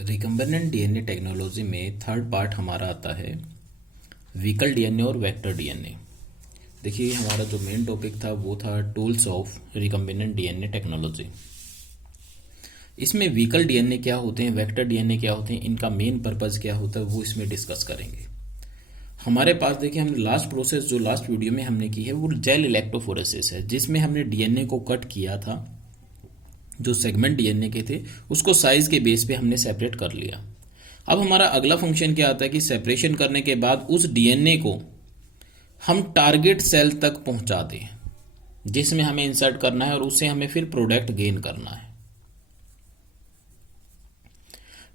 Recombinant DNA technology में third part हमारा आता है व्हीकल डीएनए और वेक्टर डीएनए। देखिए हमारा जो मेन टॉपिक था वो था tools of recombinant DNA technology. इसमें व्हीकल डीएनए क्या होते हैं, वेक्टर डीएनए क्या होते हैं, इनका मेन पर्पज़ क्या होता है वो इसमें डिस्कस करेंगे। हमारे पास देखिए हम लास्ट प्रोसेस जो लास्ट वीडियो में हमने की है वो जेल इलेक्ट्रोफोरेसिस है, जिसमें हमने डीएनए को कट किया था। जो सेगमेंट डीएनए के थे उसको साइज के बेस पे हमने सेपरेट कर लिया। अब हमारा अगला फंक्शन क्या आता है कि सेपरेशन करने के बाद उस डीएनए को हम टारगेट सेल तक पहुंचा दें जिसमें हमें इंसर्ट करना है और उससे हमें फिर प्रोडक्ट गेन करना है।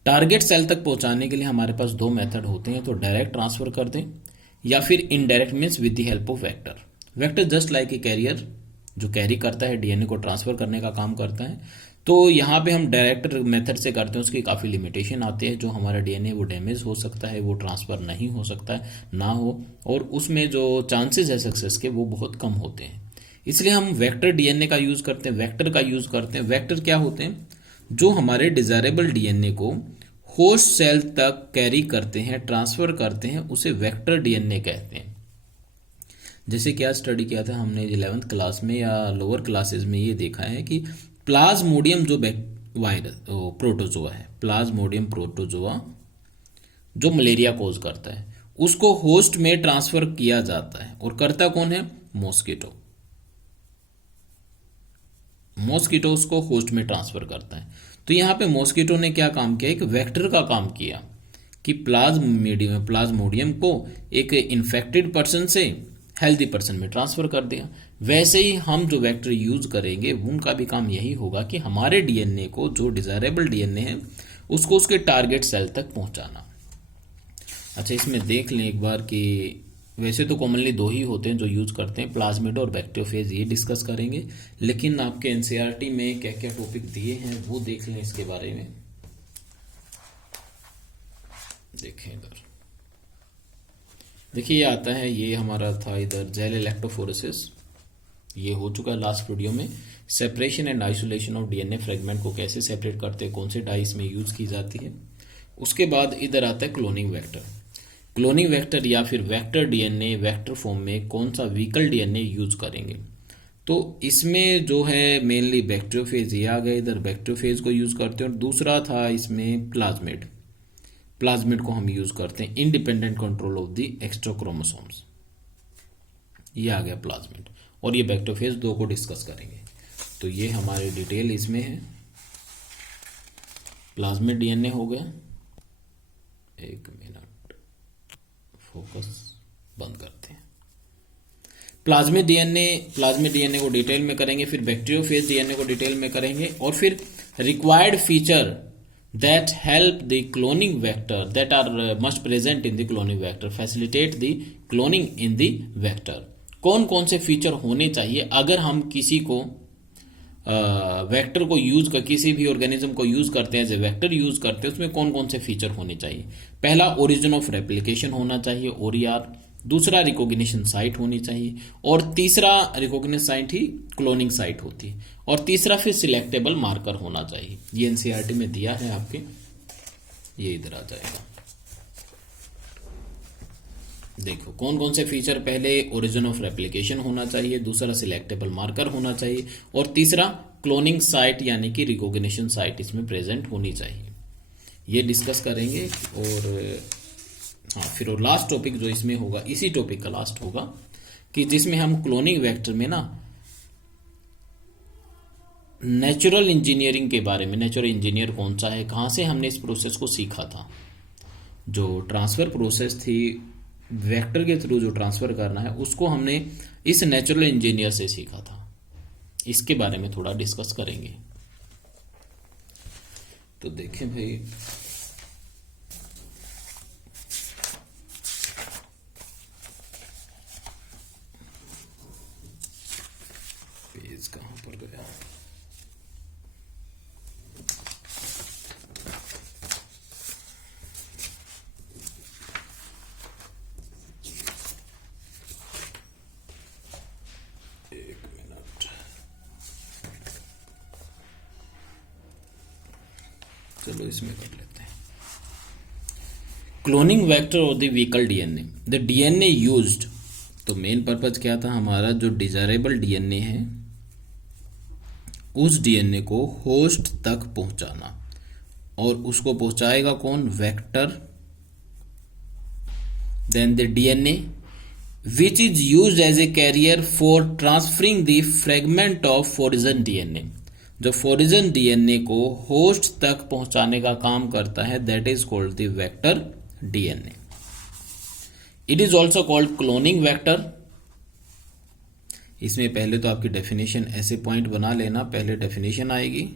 टारगेट सेल तक पहुंचाने के लिए हमारे पास दो मेथड होते हैं, तो डायरेक्ट ट्रांसफर कर दें या फिर indirect means with the help of vector. Vector just like a carrier जो कैरी करता है, डीएनए को ट्रांसफर करने का काम करता है। तो यहाँ पे हम डायरेक्ट मेथड से करते हैं, उसकी काफ़ी लिमिटेशन आती है। जो हमारा डीएनए वो डैमेज हो सकता है, वो ट्रांसफ़र नहीं हो सकता है, ना हो, और उसमें जो चांसेस है सक्सेस के वो बहुत कम होते हैं। इसलिए हम वेक्टर डीएनए का यूज़ करते हैं, वेक्टर का यूज़ करते हैं। वेक्टर क्या होते हैं? जो हमारे डिजायरेबल डीएनए को होस्ट सेल तक कैरी करते हैं, ट्रांसफ़र करते हैं, उसे वेक्टर डीएनए कहते हैं। जैसे क्या स्टडी किया था हमने 11th क्लास में या लोअर क्लासेस में, ये देखा है कि प्लाज्मोडियम जो वायरस प्रोटोजोआ है, प्लाज्मोडियम प्रोटोजोआ जो मलेरिया कोज करता है, उसको होस्ट में ट्रांसफर किया जाता है। और करता कौन है? मॉस्किटो। मॉस्किटो उसको होस्ट में ट्रांसफर करता है। तो यहां पे मॉस्किटो ने क्या काम किया? एक वेक्टर का काम किया कि प्लाज्मोडियम को एक इन्फेक्टेड पर्सन से हेल्दी पर्सन में ट्रांसफर कर दिया। वैसे ही हम जो वेक्टर यूज करेंगे उनका भी काम यही होगा कि हमारे डीएनए को, जो डिजायरेबल डीएनए है, उसको उसके टारगेट सेल तक पहुंचाना। अच्छा, इसमें देख लें एक बार कि वैसे तो कॉमनली दो ही होते हैं जो यूज करते हैं, प्लाज्मिड और बैक्टीरियोफेज, ये डिस्कस करेंगे। लेकिन आपके एनसीईआरटी में क्या क्या टॉपिक दिए हैं वो देख लें इसके बारे में। देखें इधर, देखिए ये आता है, ये हमारा था इधर जेल इलेक्ट्रोफोरेसिस, ये हो चुका है लास्ट वीडियो में। Separation and isolation of DNA fragment को कैसे सेपरेट करते हैं, कौन से डाई इसमें यूज की जाती है। उसके बाद इधर आता है क्लोनिंग वेक्टर। क्लोनिंग वेक्टर या फिर वेक्टर डीएनए, वेक्टर फॉर्म में कौन सा व्हीकल डीएनए यूज करेंगे। तो इसमें जो है मेनली बैक्टीरियोफेज, ये आ गया इधर, बैक्टीरियोफेज को यूज करते हैं। और दूसरा था इसमें प्लाज्मिड। प्लाज्मिड को हम यूज करते हैं independent control of the extra chromosomes, ये आ गया प्लाज्मिड। और ये बैक्टीरियोफेज दो को डिस्कस करेंगे। तो ये हमारे डिटेल इसमें है। प्लाज्मिड डीएनए हो गया, एक मिनट फोकस बंद करते हैं। प्लाज्मिड डीएनए को डिटेल में करेंगे, फिर बैक्टीरियोफेज डीएनए को डिटेल में करेंगे, और फिर required feature that help the cloning vector that are must present in the cloning vector, facilitate the cloning in the vector। कौन कौन से फीचर होने चाहिए अगर हम किसी को वेक्टर को यूज कर, किसी भी ऑर्गेनिज्म को यूज करते हैं, वेक्टर यूज करते हैं, उसमें कौन कौन से फीचर होने चाहिए। पहला, ओरिजिन ऑफ रेप्लिकेशन होना चाहिए, ओरिआर। दूसरा, रिकॉग्निशन साइट होनी चाहिए। और तीसरा, रिकॉग्निशन साइट ही क्लोनिंग साइट होती है। और तीसरा फिर सिलेक्टेबल मार्कर होना चाहिए। ये एनसीईआरटी में दिया है आपके, ये इधर आ जाएगा। देखो कौन कौन से फीचर, पहले ओरिजिन ऑफ रेप्लिकेशन होना चाहिए, दूसरा सिलेक्टेबल मार्कर होना चाहिए, और तीसरा क्लोनिंग साइट यानी कि रिकॉग्निशन साइट इसमें प्रेजेंट होनी चाहिए। ये डिस्कस करेंगे। और हाँ, फिर और लास्ट टॉपिक जो इसमें होगा, इसी टॉपिक का लास्ट होगा, कि जिसमें हम क्लोनिंग वेक्टर में ना नेचुरल इंजीनियरिंग के बारे में, नेचुरल इंजीनियर कौन सा है, कहाँ से हमने इस प्रोसेस को सीखा था। जो ट्रांसफर प्रोसेस थी वेक्टर के थ्रू, जो ट्रांसफर करना है, उसको हमने इस नेचुरल इंजीनियर से सीखा था। इसके बारे में थोड़ा डिस्कस करेंगे। तो देखें भाई, पेज कहां पर गया। एक मिनट, चलो इसमें कर लेते हैं। क्लोनिंग वेक्टर और the vehicle DNA, the DNA used, तो मेन पर्पज क्या था हमारा, जो डिजायरेबल डीएनए है उस डीएनए को होस्ट तक पहुंचाना, और उसको पहुंचाएगा कौन, vector, then the DNA which is used as a carrier for transferring the fragment of origin DNA, जो ओरिजिन डीएनए को होस्ट तक पहुंचाने का काम करता है, that is called the vector DNA. It is also called cloning vector. इसमें पहले तो आपकी डेफिनेशन ऐसे पॉइंट बना लेना, पहले डेफिनेशन आएगी,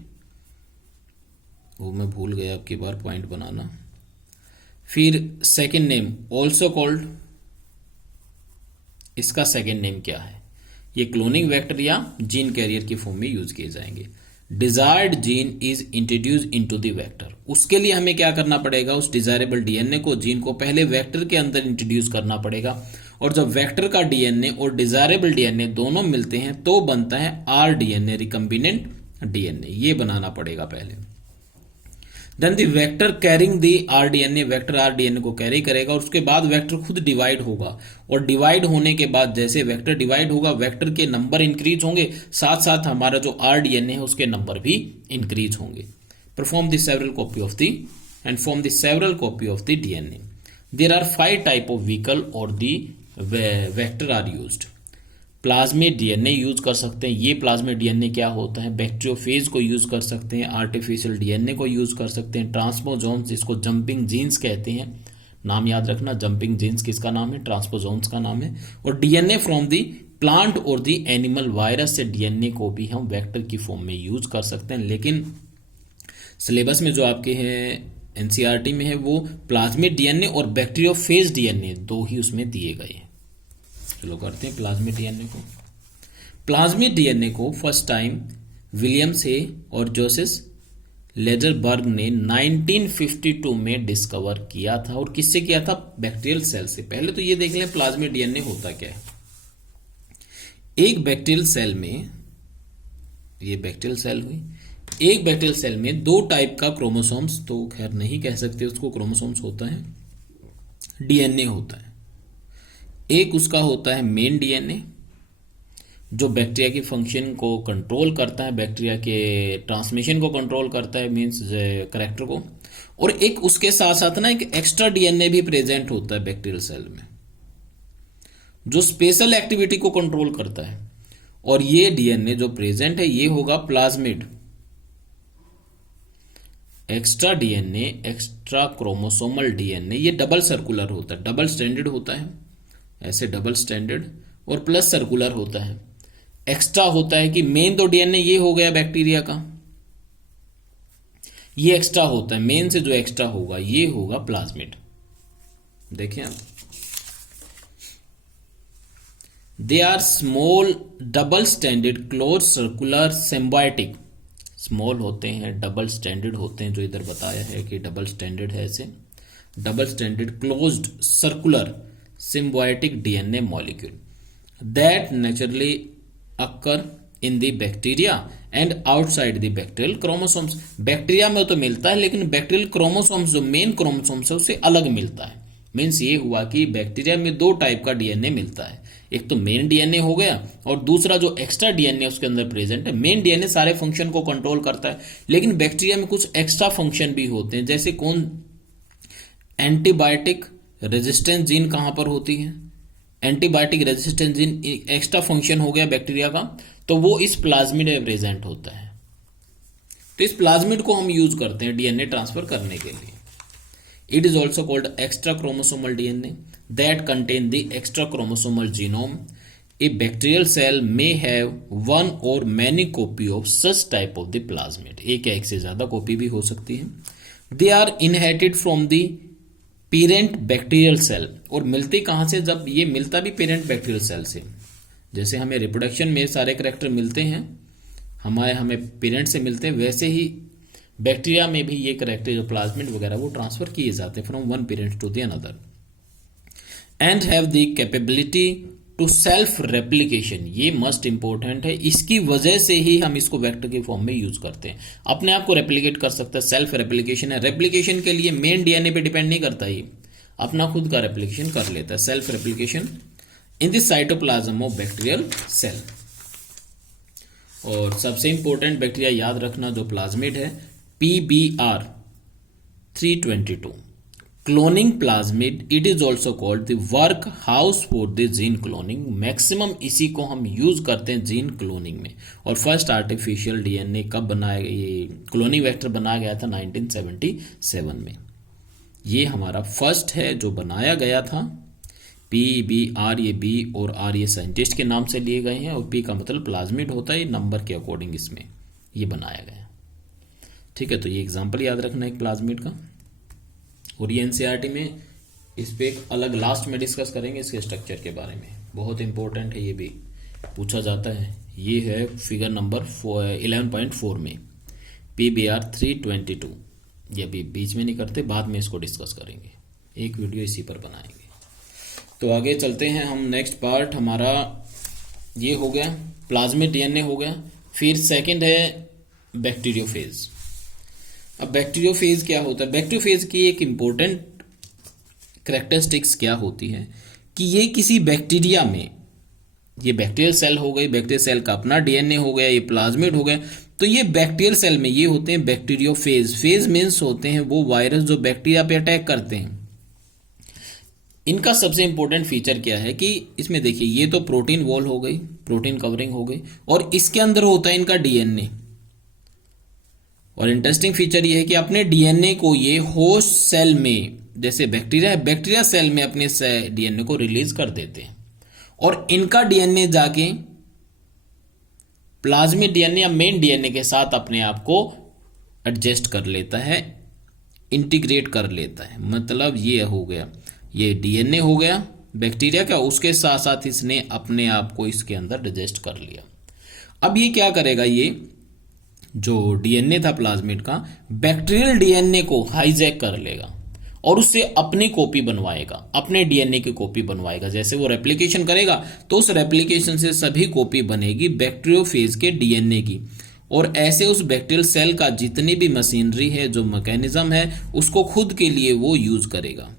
वो मैं भूल गया आपकी बार पॉइंट बनाना, फिर सेकंड नेम ऑल्सो कॉल्ड, इसका सेकंड नेम क्या है, ये क्लोनिंग वेक्टर या जीन कैरियर की फॉर्म में यूज किए जाएंगे। Desired gene is introduce into the vector, उसके लिए हमें क्या करना पड़ेगा, उस डिजायरेबल डीएनए को, जीन को पहले वेक्टर के अंदर इंट्रोड्यूस करना पड़ेगा, और जब वेक्टर का डीएनए और डिजायरेबल डीएनए दोनों मिलते हैं तो बनता है आर डीएनए, रिकम्बिनेंट डीएनए, ये बनाना पड़ेगा पहले। Then the vector carrying the rDNA, vector rDNA को कैरी करेगा, और उसके बाद वेक्टर खुद डिवाइड होगा, और डिवाइड होने के बाद जैसे वेक्टर डिवाइड होगा वेक्टर के नंबर इंक्रीज होंगे, साथ साथ हमारा जो आरडीएनए है उसके नंबर भी इंक्रीज होंगे। Perform the several copy of the and form the several copy of the DNA. There are 5 type of vehicle और the vector are used. Plasmid DNA use कर सकते हैं, ये प्लाज्मिड डीएनए क्या होता है, बैक्टीरियोफेज को यूज कर सकते हैं, आर्टिफिशियल डीएनए को यूज कर सकते हैं, ट्रांसपोजोन्स जिसको जंपिंग जीन्स कहते हैं, नाम याद रखना, जंपिंग जीन्स किसका नाम है, ट्रांसपोजोन्स का नाम है, और डीएनए फ्रॉम दी प्लांट और दी एनिमल वायरस से डीएनए को भी हम वेक्टर की फॉर्म में यूज कर सकते हैं। लेकिन सिलेबस में जो आपके हैं एनसीईआरटी में है वो प्लाज्मिड डीएनए और बैक्टीरियोफेज डीएनए दो ही उसमें दिए गए हैं। चलो करते हैं प्लाज्मिड डीएनए को। प्लाज्मिड डीएनए को फर्स्ट टाइम विलियम से और जोसेफ लेजरबर्ग ने 1952 में डिस्कवर किया था, और किससे किया था, बैक्टीरियल सेल से। पहले तो ये देख लें प्लाज्मिड डीएनए होता क्या है। एक बैक्टीरियल सेल में, ये बैक्टीरियल सेल हुई, एक बैक्टीरियल सेल में 2 टाइप का क्रोमोसोम्स, तो खैर नहीं कह सकते उसको क्रोमोसोम्स होता है, डीएनए होता है। एक उसका होता है मेन डीएनए जो बैक्टीरिया की फंक्शन को कंट्रोल करता है, बैक्टीरिया के ट्रांसमिशन को कंट्रोल करता है, मींस करैक्टर को, और एक उसके साथ साथ ना एक एक्स्ट्रा डीएनए भी प्रेजेंट होता है बैक्टीरियल सेल में जो स्पेशल एक्टिविटी को कंट्रोल करता है, और ये डीएनए जो प्रेजेंट है ये होगा plasmid. Extra DNA, extra chromosomal DNA, ये डबल सर्कुलर होता है, डबल स्टैंडर्ड होता है, ऐसे डबल स्टैंडर्ड और प्लस सर्कुलर होता है। एक्स्ट्रा होता है कि मेन तो डीएनए ये हो गया बैक्टीरिया का, ये एक्स्ट्रा होता है, मेन से जो एक्स्ट्रा होगा ये होगा प्लाज्मिड। देखें आप, they are small double standard close circular symbiotic, small होते हैं, डबल स्टैंडर्ड होते हैं, जो इधर बताया है कि डबल स्टैंडर्ड है, ऐसे double standard closed circular symbiotic DNA molecule that naturally occur in the bacteria and outside the bacterial chromosomes। Bacteria में तो मिलता है लेकिन बैक्टीरियल क्रोमोसोम्स जो मेन क्रोमोसोम्स है उससे अलग मिलता है। मीन्स ये हुआ कि बैक्टीरिया में 2 टाइप का डीएनए मिलता है, एक तो मेन डीएनए हो गया और दूसरा जो एक्स्ट्रा डीएनए उसके अंदर प्रेजेंट है। मेन डीएनए सारे फंक्शन को कंट्रोल करता है, लेकिन बैक्टीरिया में कुछ एक्स्ट्रा फंक्शन भी होते हैं, जैसे कौन, एंटीबायोटिक रेजिस्टेंस जीन कहां पर होती है, antibiotic resistance gene extra function हो गया बैक्टीरिया का, तो वो इस प्लाज्मिड में प्रेजेंट होता है। तो इस प्लाज्मिड को हम यूज करते हैं डीएनए ट्रांसफर करने के लिए। It is also called extra chromosomal DNA that contain the extra chromosomal genome. A bacterial cell may have 1 or many copy of such type of the plasmid, एक या एक से ज्यादा कॉपी भी हो सकती है। They are inherited from the parent bacterial cell, और मिलती कहां से, जब ये मिलता भी पेरेंट बैक्टीरियल सेल से, जैसे हमें रिप्रोडक्शन में सारे करैक्टर मिलते हैं, हमें पेरेंट से मिलते हैं, वैसे ही बैक्टीरिया में भी ये करैक्टर जो प्लाज्मिड वगैरह वो ट्रांसफर किए जाते हैं from one parent to the another, and have the capability to self replication. ये मस्ट इंपॉर्टेंट है, इसकी वजह से ही हम इसको वेक्टर के फॉर्म में यूज करते हैं। अपने आप को रेप्लिकेट कर सकता है, सेल्फ रेप्लिकेशन है। रेप्लिकेशन के लिए मेन डीएनए पे डिपेंड नहीं करता, ये अपना खुद का रेप्लिकेशन कर लेता है, self replication in the cytoplasm of bacterial cell. और सबसे इंपॉर्टेंट बैक्टीरिया याद रखना जो प्लाज्मिड है, PBr 322 cloning plasmid. It is also called the work house for the gene cloning. Maximum इसी को हम यूज करते हैं जीन क्लोनिंग में। और फर्स्ट आर्टिफिशियल डीएनए कब बनाया, ये क्लोनिंग वेक्टर बनाया गया था 1977 में। ये हमारा फर्स्ट है जो बनाया गया था। PBr, ये बी और आर ये साइंटिस्ट के नाम से लिए गए हैं, और पी का मतलब प्लाज्मिड होता है, नंबर के अकॉर्डिंग इसमें ये बनाया गया। ठीक है, तो ये एग्जांपल याद रखना एक प्लाज्मिड का। और ये एनसीईआरटी में इस पे एक अलग लास्ट में डिस्कस करेंगे इसके स्ट्रक्चर के बारे में, बहुत इंपॉर्टेंट है, ये भी पूछा जाता है। ये है फिगर नंबर 11.4 में PBr 322। ये अभी बीच में नहीं करते, बाद में इसको डिस्कस करेंगे, एक वीडियो इसी पर बनाएंगे। तो आगे चलते हैं हम। नेक्स्ट पार्ट हमारा ये हो गया, प्लाज्मिड डीएनए हो गया। फिर सेकंड है बैक्टीरियोफेज। अब बैक्टीरियोफेज क्या होता है? बैक्टीरियोफेज की एक इंपॉर्टेंट कैरेक्टरिस्टिक्स क्या होती है कि ये किसी बैक्टीरिया में, ये बैक्टीरियल सेल हो गई, बैक्टीरियल सेल का अपना डीएनए हो गया, ये प्लाज्मिड हो गया, तो ये बैक्टीरियल सेल में ये होते हैं बैक्टीरियोफेज। फेज मीन्स होते हैं वो वायरस जो बैक्टीरिया पे अटैक करते हैं। इनका सबसे इंपॉर्टेंट फीचर क्या है कि इसमें देखिए, ये तो प्रोटीन वॉल हो गई, प्रोटीन कवरिंग हो गई, और इसके अंदर होता है इनका डीएनए। और इंटरेस्टिंग फीचर ये है कि अपने डीएनए को ये होस्ट सेल में, जैसे बैक्टीरिया है, बैक्टीरिया सेल में अपने डीएनए को रिलीज कर देते हैं, और इनका डीएनए जाके प्लाज्मिड डीएनए या मेन डीएनए के साथ अपने आप को एडजस्ट कर लेता है, इंटीग्रेट कर लेता है। मतलब ये हो गया, ये डीएनए हो गया बैक्टीरिया का, उसके साथ साथ इसने अपने आप को इसके अंदर डाइजेस्ट कर लिया। अब ये क्या करेगा, ये जो डीएनए था प्लाज्मिड का, बैक्टीरियल डीएनए को हाईजैक कर लेगा और उससे अपनी कॉपी बनवाएगा, अपने डीएनए की कॉपी बनवाएगा। जैसे वो रेप्लिकेशन करेगा तो उस रेप्लिकेशन से सभी कॉपी बनेगी बैक्टीरियोफेज के डीएनए की, और ऐसे उस बैक्टीरियल सेल का जितनी भी मशीनरी है, जो मैकेनिज्म है, उसको खुद के लिए वो यूज करेगा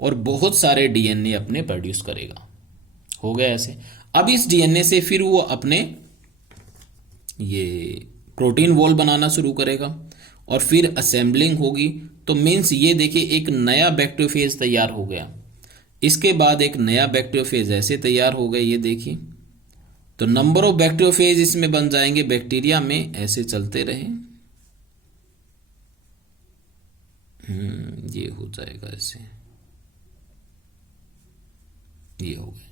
और बहुत सारे डीएनए अपने प्रोड्यूस करेगा। हो गया ऐसे। अब इस डीएनए से फिर वो अपने ये प्रोटीन वॉल बनाना शुरू करेगा, और फिर असेंबलिंग होगी। तो मीन्स ये देखिए, एक नया बैक्टीरियोफेज तैयार हो गया, इसके बाद एक नया बैक्टीरियोफेज ऐसे तैयार हो गए, ये देखिए। तो नंबर ऑफ बैक्टीरियोफेज इसमें बन जाएंगे बैक्टीरिया में, ऐसे चलते रहे, ये हो जाएगा ऐसे, ये हो गया।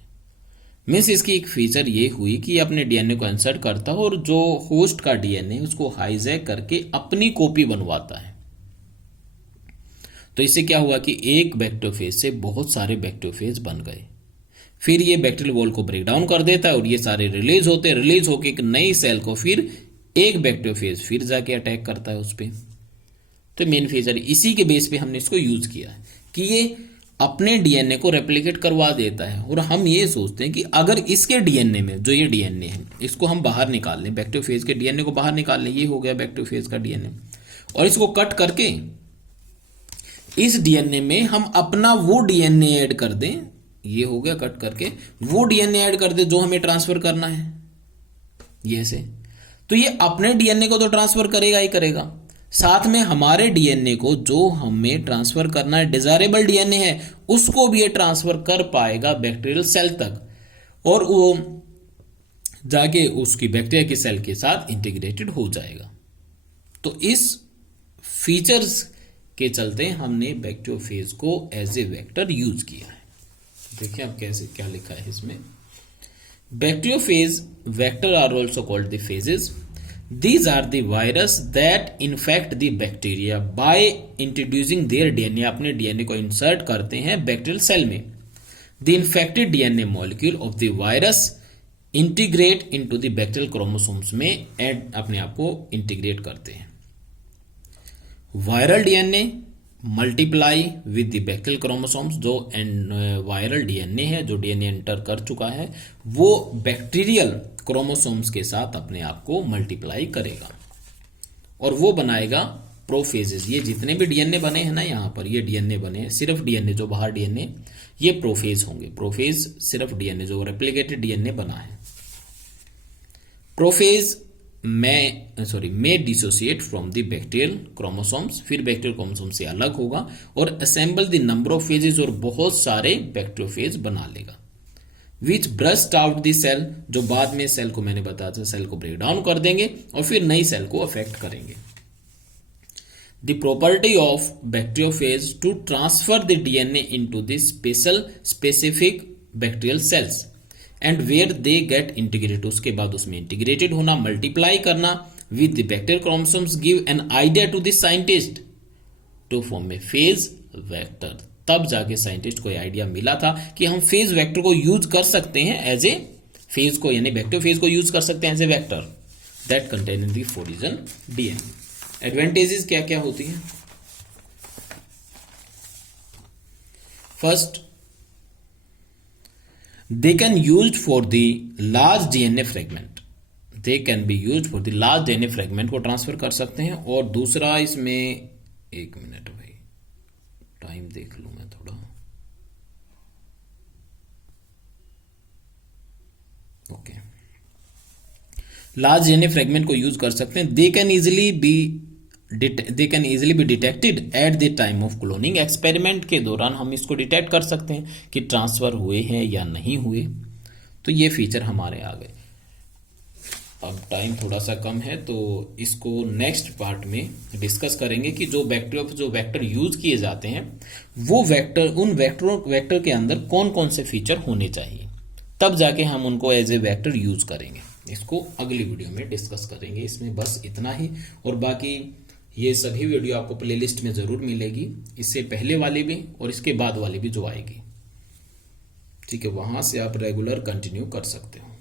मीन्स इसकी एक फीचर ये हुई कि अपने डीएनए को इंसर्ट करता है और जो होस्ट का डीएनए उसको हाईजैक करके अपनी कॉपी बनवाता है। तो इससे क्या हुआ कि एक बैक्टीरियोफेज से बहुत सारे बैक्टीरियोफेज बन गए। फिर ये बैक्टीरियल वॉल को ब्रेक डाउन कर देता है और ये सारे रिलीज होते हैं, रिलीज होकर एक नई सेल को फिर एक बैक्टीरियोफेज फिर जाके अटैक करता है उस पर। तो मेन फीचर इसी के बेस पे हमने इसको यूज किया है कि ये अपने डीएनए को रेप्लिकेट करवा देता है। और हम ये सोचते हैं कि अगर इसके डीएनए में, जो ये डीएनए है, इसको हम बाहर निकाल लें, बैक्टीरियोफेज के डीएनए को बाहर निकाल लें, ये हो गया बैक्टीरियोफेज का डीएनए, और इसको कट करके इस डीएनए में हम अपना वो डीएनए ऐड कर दें, ये हो गया कट करके, वो डीएनए ऐड कर दें जो हमें ट्रांसफर करना है, ये से। तो ये अपने डीएनए को तो ट्रांसफर करेगा ही करेगा, साथ में हमारे डीएनए को जो हमें ट्रांसफर करना है, डिजायरेबल डीएनए है, उसको भी ये ट्रांसफर कर पाएगा बैक्टीरियल सेल तक, और वो जाके उसकी बैक्टीरिया की सेल के साथ इंटीग्रेटेड हो जाएगा। तो इस फीचर्स के चलते हमने बैक्टीरियोफेज को एज ए वेक्टर यूज किया है। देखिए अब कैसे क्या लिखा है इसमें। Bacteriophage vector are also called the phages. These are the virus that infect the bacteria by introducing their DNA, अपने डीएनए को इंसर्ट करते हैं बैक्टीरियल सेल में। The infected DNA molecule of the virus integrate into the bacterial chromosomes में add अपने आप को integrate करते हैं। Viral DNA multiply with the bacterial chromosomes, जो वायरल डीएनए है, जो डीएनए एंटर कर चुका है, वो बैक्टीरियल क्रोमोसोम्स के साथ अपने आप को मल्टीप्लाई करेगा और वो बनाएगा प्रोफेजेस, ये जितने भी डीएनए बने हैं ना यहाँ पर, ये डीएनए बने हैं, सिर्फ डीएनए जो बाहर डीएनए, ये प्रोफेज होंगे। प्रोफेज सिर्फ डीएनए जो रेप्लिकेटेड डीएनए बना है। Prophase may dissociate from the bacterial chromosomes, फिर बैक्टीरियल क्रोमोसोम से अलग होगा और assemble the number of phases, और बहुत सारे बैक्टीरियोफेज बना लेगा। विच ब्रस्ट आउट द सेल, जो बाद में सेल को, मैंने बताया था, सेल को ब्रेक डाउन कर देंगे और फिर नई सेल को अफेक्ट करेंगे। The property of bacteriophage to transfer the DNA into the specific bacterial cells and where they get integrated, उसके बाद उसमें इंटीग्रेटेड होना, मल्टीप्लाई करना with the bacterial chromosomes, give an idea to the scientist to form a phage vector. तब जाके scientist को idea मिला था कि हम फेज वेक्टर को यूज कर सकते हैं एज ए फेज को, यानी बैक्टीरियोफेज को यूज कर सकते हैं as a vector that contain in the origin DNA. Advantages क्या क्या होती हैं? First, they can used for the large DNA fragment, they can be used for the large DNA fragment को ट्रांसफर कर सकते हैं। और दूसरा इसमें, एक मिनट भाई, टाइम देख लूं मैं थोड़ा, ओके, लार्ज डीएनए फ्रेगमेंट को यूज कर सकते हैं। They can easily be detected at the time of cloning, experiment के दौरान हम इसको डिटेक्ट कर सकते हैं कि ट्रांसफर हुए हैं या नहीं हुए। तो ये फीचर हमारे आ गए। अब टाइम थोड़ा सा कम है तो इसको नेक्स्ट पार्ट में डिस्कस करेंगे कि जो वेक्टर यूज किए जाते हैं वो वेक्टर, उन वेक्टर के अंदर कौन कौन से फीचर होने चाहिए, तब जाके हम उनको एज ए वेक्टर यूज करेंगे। इसको अगली वीडियो में डिस्कस करेंगे। इसमें बस इतना ही, और बाकी ये सभी वीडियो आपको प्लेलिस्ट में जरूर मिलेगी, इससे पहले वाली भी और इसके बाद वाली भी जो आएगी, ठीक है, वहां से आप रेगुलर कंटिन्यू कर सकते हो।